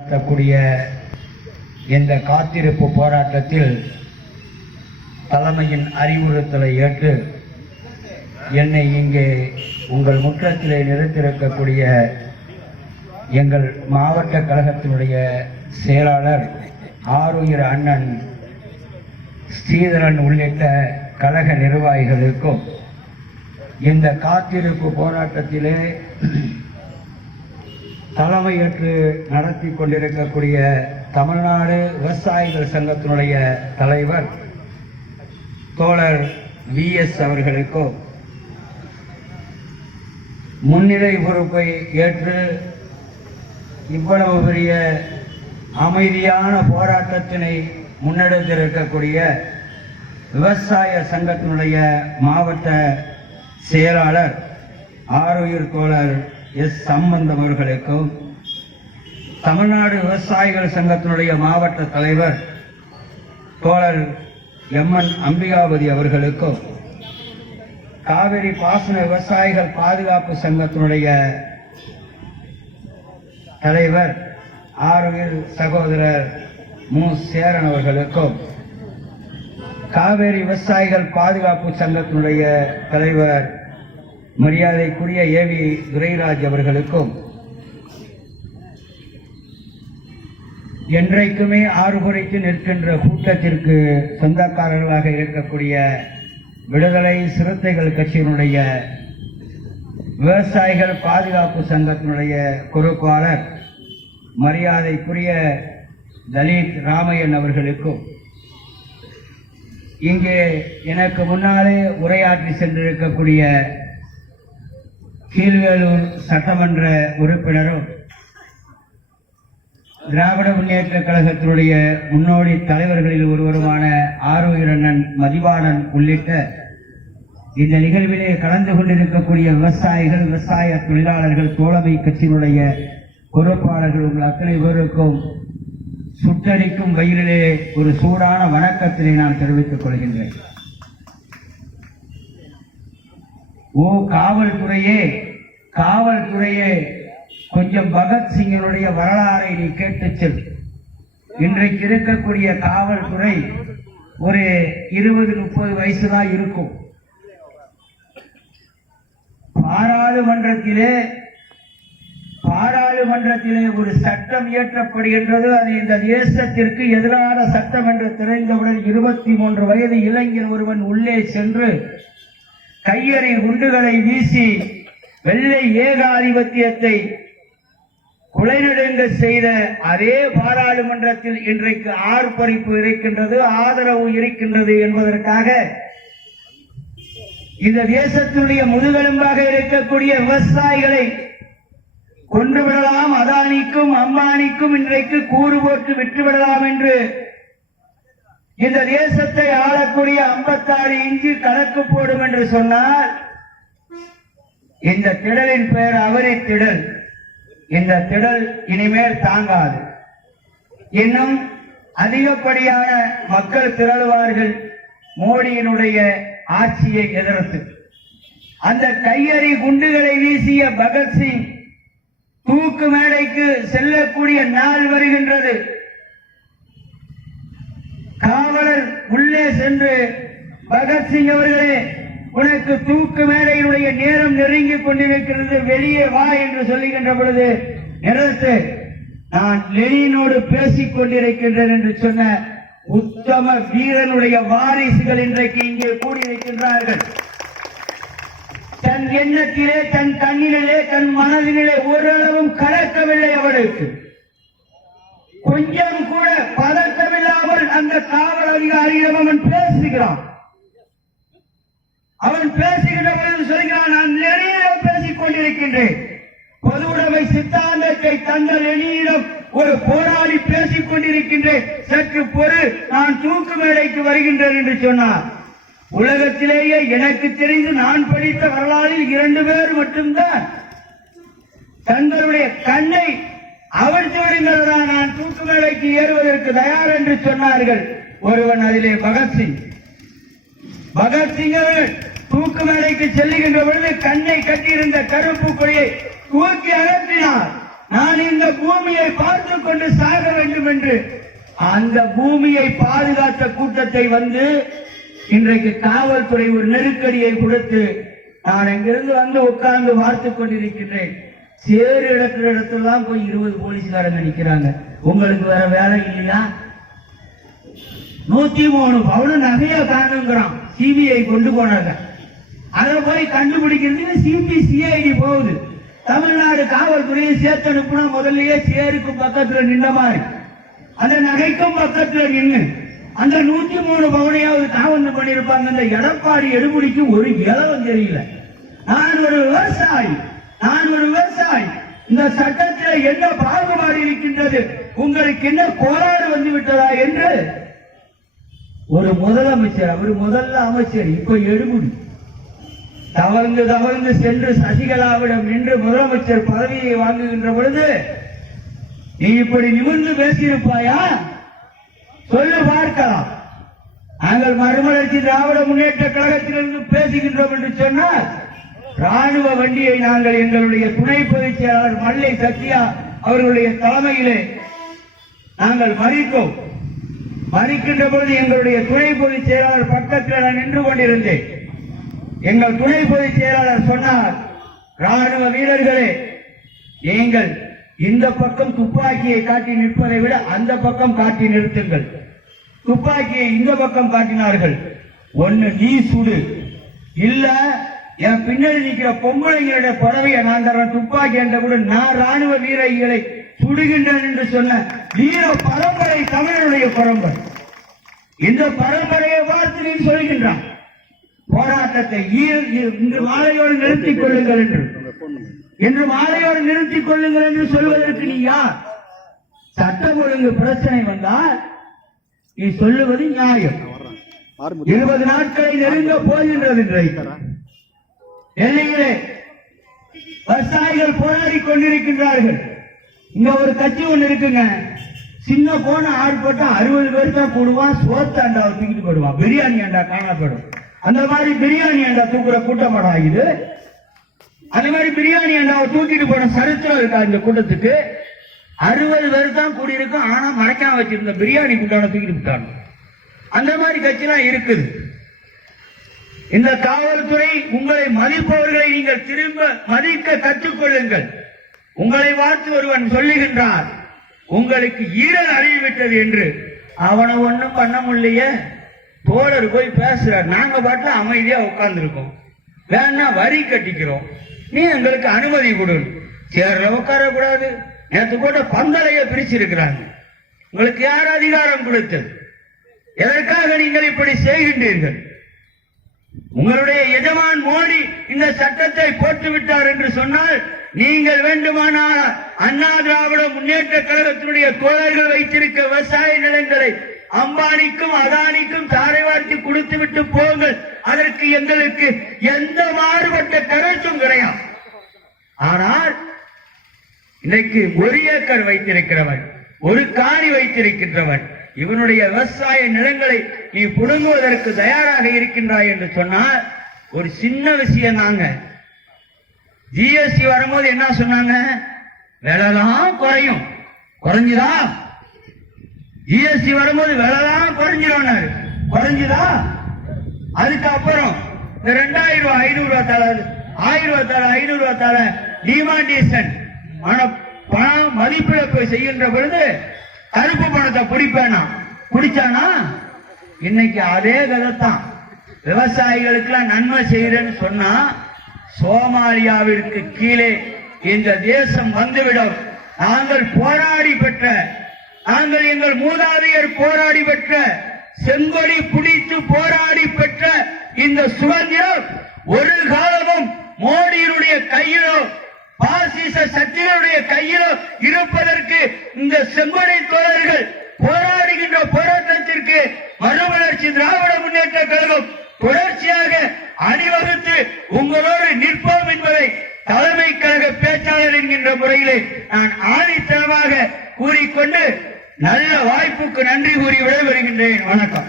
நடத்தக்கூடிய இந்த காத்திருப்பு போராட்டத்தில் தலைமையின் அறிவுறுத்தலை ஏற்று என்னை இங்கே உங்கள் முற்றத்திலே நிறுத்தியிருக்கக்கூடிய எங்கள் மாவட்ட கழகத்தினுடைய செயலாளர் ஆருயிர் அண்ணன் ஸ்ரீதரன் உள்ளிட்ட கழக நிர்வாகிகளுக்கும் இந்த காத்திருப்பு போராட்டத்திலே தலைமையேற்று நடத்தி கொண்டிருக்கக்கூடிய தமிழ்நாடு விவசாயிகள் சங்கத்தினுடைய தலைவர் தோழர் VS அவர்களுக்கும் முன்னிலை பொறுப்பை ஏற்று இவ்வளவு பெரிய அமைதியான போராட்டத்தினை முன்னெடுத்திருக்கக்கூடிய விவசாய சங்கத்தினுடைய மாவட்ட செயலாளர் ஆருயிர் தோழர் சம்பந்தம் அவர்களுக்கும் தமிழ்நாடு விவசாயிகள் சங்கத்தினுடைய மாவட்ட தலைவர் தோழர் MN அம்பிகாபதி அவர்களுக்கும் காவிரி பாசன விவசாயிகள் பாதுகாப்பு சங்கத்தினுடைய தலைவர் ஆருயிர் சகோதரர் மு சேரன் அவர்களுக்கும் காவிரி விவசாயிகள் பாதுகாப்பு சங்கத்தினுடைய தலைவர் மரியாதைக்குரிய AV துரைராஜ் அவர்களுக்கும் என்றைக்குமே ஆறுபடைத்து நிற்கின்ற கூட்டத்திற்கு சொந்தக்காரர்களாக இருக்கக்கூடிய விடுதலை சிறுத்தைகள் கட்சியினுடைய விவசாயிகள் பாதுகாப்பு சங்கத்தினுடைய பொறுப்பாளர் மரியாதைக்குரிய தலித் ராமையன் அவர்களுக்கும் இங்கே எனக்கு முன்னாலே உரையாற்றி சென்றிருக்கக்கூடிய கீழ்வேலூர் சட்டமன்ற உறுப்பினரும் திராவிட முன்னேற்ற கழகத்தினுடைய முன்னோடி தலைவர்களில் ஒருவருமான ஆருயிர் அண்ணன் மதிவாணன் உள்ளிட்ட இந்த நிகழ்விலே கலந்து கொண்டிருக்கக்கூடிய விவசாயிகள் விவசாய தொழிலாளர்கள் தோழமை கட்சியினுடைய பொறுப்பாளர்கள் உங்கள் அத்தனை பேருக்கும் சுட்டரிக்கும் வயலிலே ஒரு சூடான வணக்கத்தினை நான் தெரிவித்துக் கொள்கின்றேன். காவல்துறையே கொஞ்சம் பகத்சிங்கனுடைய வரலாறை நீ கேட்டு செல். இன்றைக்கு இருக்கக்கூடிய காவல்துறை ஒரு 20-30 வயசுதான் இருக்கும். பாராளுமன்றத்திலே ஒரு சட்டம் இயற்றப்படுகின்றது. அது இந்த தேசத்திற்கு எதிரான சட்டம் என்று தெரிந்தவுடன் 23 வயது இளைஞர் ஒருவன் உள்ளே சென்று கையெறி குண்டுகளை வீசி வெள்ளை ஏகாதிபத்தியத்தை குலைநடுங்க செய்த அதே பாராளுமன்றத்தில் இன்றைக்கு ஆர்ப்பரிப்பு இருக்கின்றது, ஆதரவு இருக்கின்றது என்பதற்காக இந்த தேசத்தினுடைய முதுகெலும்பாக இருக்கக்கூடிய விவசாயிகளை கொன்றுவிடலாம், அதானிக்கும் அம்பானிக்கும் இன்றைக்கு கூறு போட்டு விட்டுவிடலாம் என்று இந்த தேசத்தை ஆளக்கூடிய 56 இன்ச்சு கணக்கு போடும் என்று சொன்னால் இந்த திடலின் பெயர் அவரி திடல். இந்த திடல் இனிமேல் தாங்காது. இன்னும் அதிகப்படியான மக்கள் திரளுவார்கள் மோடியினுடைய ஆட்சியை எதிர்த்து. அந்த கையெறி குண்டுகளை வீசிய பகத்சிங் தூக்கு மேடைக்கு செல்லக்கூடிய நாள் வருகின்றது. காவலர் உள்ளே சென்று பகத்சிங் அவர்களே, உனக்கு தூக்கு மேடையினுடைய நேரம் நெருங்கிக் கொண்டிருக்கிறது, வெளியே வா என்று சொல்லுகின்ற பொழுது, நிறுத்து, நான் லெனினோடு பேசிக் கொண்டிருக்கின்றேன் என்று சொன்ன உத்தம வீரனுடைய வாரிசுகள் இன்றைக்கு இங்கே கூடியிருக்கின்றார்கள். தன் எண்ணத்திலே, தன் கண்ணிலே, தன் மனதிலே ஓரளவும் கலக்கவில்லை. அவளுக்கு கொஞ்சம் கூட பதட்டமில்லாமல் அந்த காவல் அதிகாரியிடம் அவன் பேசுகிறான். அவன் பேசுகின்ற பொழுது சொல்கிறான், நான் லெனினிடம் பேசிக் கொண்டிருக்கின்றேன். பொது உடைமை சித்தாந்தத்தை தந்த லெனினிடம் ஒரு போராளி பேசிக் கொண்டிருக்கின்றேன், சற்று பொறு, நான் தூக்கு மேடைக்கு வருகின்றேன் என்று சொன்னார். உலகத்திலேயே எனக்கு தெரிந்து நான் படித்த வரலாறில் 2 பேர் மட்டும்தான் தங்களுடைய கண்ணை அவிழ்த்து விடுகிறதா நான் தூக்கு மேடைக்கு ஏறுவதற்கு தயார் என்று சொன்னார்கள். ஒருவன் அதிலே பகத்சிங் தூக்கு மேடைக்கு செல்லுகின்ற பொழுது கண்ணை கட்டியிருந்த கருப்பு கொடியை தூக்கி அகற்றினார். நான் இந்த பூமியை பார்த்துக் கொண்டு சாக வேண்டும் என்று அந்த பூமியை பாதுகாத்த கூட்டத்தை வந்து இன்றைக்கு காவல்துறை ஒரு நெருக்கடியை கொடுத்து நான் இங்கிருந்து வந்து உட்கார்ந்து பார்த்துக் கொண்டிருக்கின்றேன். சேறு இடத்துல இடத்துலாம் போய் 20 போலீஸ்காரங்க நிக்கிறாங்க. உங்களுக்கு வேற வேலை இல்லையா? 103 பவுன் நகைய காணுங்கிறான். சிபிஐ கொண்டு போனாங்க. அதை போய் கண்டுபிடிக்கிறதுக்கு சிபிசிஐடி போகுது. தமிழ்நாடு காவல்துறையை சேர்த்து அனுப்புனா முதல்லயே சேருக்கு பக்கத்துல நின்ற மாதிரி அந்த நகைக்கும் பக்கத்துல நின்று அந்த 103 பவுனையாவது காவல் பண்ணிருப்பாங்க. இந்த எடப்பாடி எடுபடிக்கு ஒரு இலவம் தெரியல. நான் ஒரு விவசாயி. இந்த சட்டத்தில் என்ன பாகுபாடு இருக்கின்றது? உங்களுக்கு என்ன கோளாறு வந்து விட்டதா என்று ஒரு முதலமைச்சர், அவர் முதல்ல அமைச்சர், இப்ப எடுபடி தவழ்ந்து சென்று சசிகலாவிடம் நின்று முதலமைச்சர் பதவியை வாங்குகின்ற பொழுது நீ இப்படி நிமிர்ந்து பேசியிருப்பாயா? சொல்லு பார்க்கலாம். நாங்கள் மறுமலர்ச்சி திராவிட முன்னேற்ற கழகத்திலிருந்து பேசுகின்றோம் என்று சொன்னால் ராணுவ வண்டியை நாங்கள் எங்களுடைய துணை பொதுச் செயலாளர் மல்லை சத்யா அவர்களுடைய தலைமையிலே நாங்கள் மறிக்கின்ற பொழுது எங்களுடைய துணை பொதுச் செயலாளர் பக்கத்தில் நான் நின்று கொண்டிருந்தேன். எங்கள் துணை பொதுச் செயலாளர் சொன்னார், ராணுவ வீரர்களே, நீங்கள் இந்த பக்கம் துப்பாக்கியை காட்டி நிற்பதை விட அந்த பக்கம் காட்டி நிறுத்துங்கள். துப்பாக்கியை இந்த பக்கம் காட்டினார்கள். ஒன்னு நீ சுடு, இல்ல என் பின்னாடி நிற்கிற பொம்பளைங்களுடைய பறவையை நான் தரேன் துப்பாக்கி என்ற கூட நான் ராணுவ வீரர்களை சுடுகின்றேன் என்று சொன்ன வீர பரம்பரை தமிழனுடைய பரம்பரை. இந்த பரம்பரையை பார்த்து நீ சொல்கின்றான் போராட்டத்தை இன்று மாலையோடு நிறுத்திக் கொள்ளுங்கள் என்று சொல்வதற்கு நீ யார்? சட்டம் ஒழுங்கு பிரச்சனை வந்தால் நீ சொல்லுவது நியாயம். 20 நாட்களை நெருங்க போகின்றது. டெல்லியிலே விவசாயிகள் போராடி கொண்டிருக்கின்றார்கள். இங்க ஒரு கட்சி ஒண்ணு இருக்குங்க, சின்ன போன ஆட்பட்டா 60 பேர் தான் போடுவான். சோத்து அண்டாவை தூக்கிட்டு போடுவான். பிரியாணி அண்டா காணப்படும். அந்த மாதிரி பிரியாணி அண்டா தூக்குற கூட்டமாடா இது. அந்த மாதிரி பிரியாணி அண்டாவை தூக்கிட்டு போன சரித்திரம் இருக்கா இந்த கூட்டத்துக்கு? 60 பேர் தான் கூடியிருக்கும். ஆனா மறைக்காம வச்சிருந்த பிரியாணி கூட்டான தூக்கிட்டு விட்டாங்க. அந்த மாதிரி கட்சிலாம் இருக்குது. இந்த காவல்துறை உங்களை மதிப்பவர்களை நீங்கள் திரும்ப மதிக்க கற்றுக்கொள்ளுங்கள். உங்களை பார்த்து ஒருவன் சொல்லுகின்றார், உங்களுக்கு ஈரல் அறிவிவிட்டது என்று. அவனை ஒண்ணும் பண்ண முடியலையே. தோழர் போய் பேசுறார், நாங்க பாட்டுல அமைதியா உட்கார்ந்து இருக்கோம். வேணா வரி கட்டிக்கிறோம், நீ எங்களுக்கு அனுமதி கொடு. சேர்ல உட்கார கூடாது. நேற்று கூட பந்தலைய பிரிச்சிருக்கிறாங்க. உங்களுக்கு யார் அதிகாரம் கொடுத்தது? எதற்காக நீங்கள் இப்படி செய்கின்றீர்கள்? உங்களுடைய எஜமான் மோடி இந்த சட்டத்தை போட்டு விட்டார் என்று சொன்னால் நீங்கள் வேண்டுமானால் அண்ணா திராவிட முன்னேற்ற கழகத்தினுடைய தோழர்கள் வைத்திருக்க விவசாய நிலங்களை அம்பானிக்கும் அதானிக்கும் தாரை வார்த்து கொடுத்து விட்டு போங்கள். அதற்கு எங்களுக்கு எந்த மாறுபட்ட கருத்தும் கிடையாது. ஆனால் இன்னைக்கு 1 ஏக்கர் வைத்திருக்கிறவன், 1 காணி வைத்திருக்கின்றவன், இவனுடைய விவசாய நிலங்களை நீ புடுங்குவதற்கு தயாராக இருக்கின்றாய் என்று சொன்னால் ஒரு சின்ன விஷயம் தாங்க. ஜிஎஸ்டி வரும்போது என்ன சொன்னாங்க? விலைதான் குறையும். குறைஞ்சுதா? ஜிஎஸ்டி வரும்போது விலைதான் குறைஞ்சுதா? அதுக்கப்புறம் 2000 ரூபாய் 500 ரூபாய் தர 1000 ரூபாய் தர 500 ரூபாய் தர டிமாண்டேஷன் பணம் மதிப்பிழப்பு செய்கின்ற பொழுது கருப்பு பணத்தை பிடிச்சானா? இன்னைக்கு அதே கதைத்தான். விவசாயிகளுக்கு நன்மை செய்யறேன்னு சொன்னா சோமாலியாவிற்கு கீழே இந்த தேசம் வந்துவிடும். நாங்கள் எங்கள் மூதாதையர் போராடி பெற்ற செங்கொடி பிடித்து போராடி பெற்ற இந்த சுதந்திரம் ஒரு காலமும் மோடியினுடைய கையிலோ பாசிச சக்திகளுடைய கையிலோ இருப்பதற்கு இந்த செங்கொடை தோழர்கள் போராடுகின்ற போராட்டத்திற்கு மறுமலர்ச்சி திராவிட முன்னேற்ற கழகம் தொடர்ச்சியாக அணிவகுத்து உங்களோடு நிற்போம் என்பதை தலைமை கழக பேச்சாளர் என்கின்ற முறையிலே நான் ஆணித்தனமாக கூறிக்கொண்டு நல்ல வாய்ப்புக்கு நன்றி கூறி விடைபெறுகின்றேன். வணக்கம்.